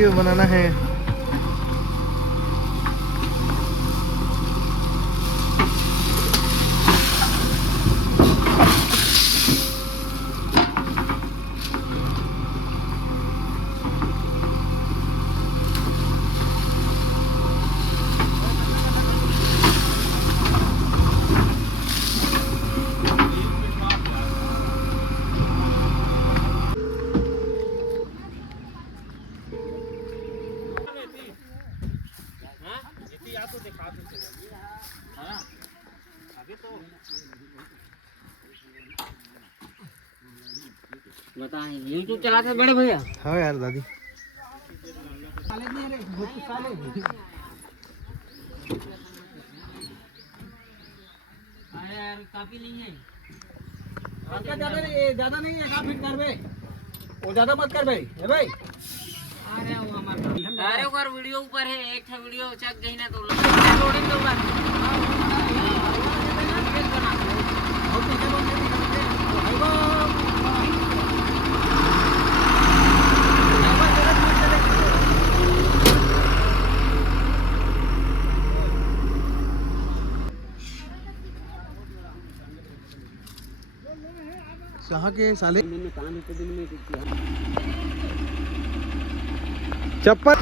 Video बनाना है। बताएं YouTube चलाते हैं बड़े भैया? हाँ यार दादी। यार काफी नहीं है, ज्यादा नहीं है, काफी कर बे, वो ज्यादा मत कर भाई, है भाई। अरे वो हमारा अरे वो वीडियो ऊपर है, एक था वीडियो चक गई ना तो लोडिंग के ऊपर कहाँ के साले दिन में 5 दिन में चप्पल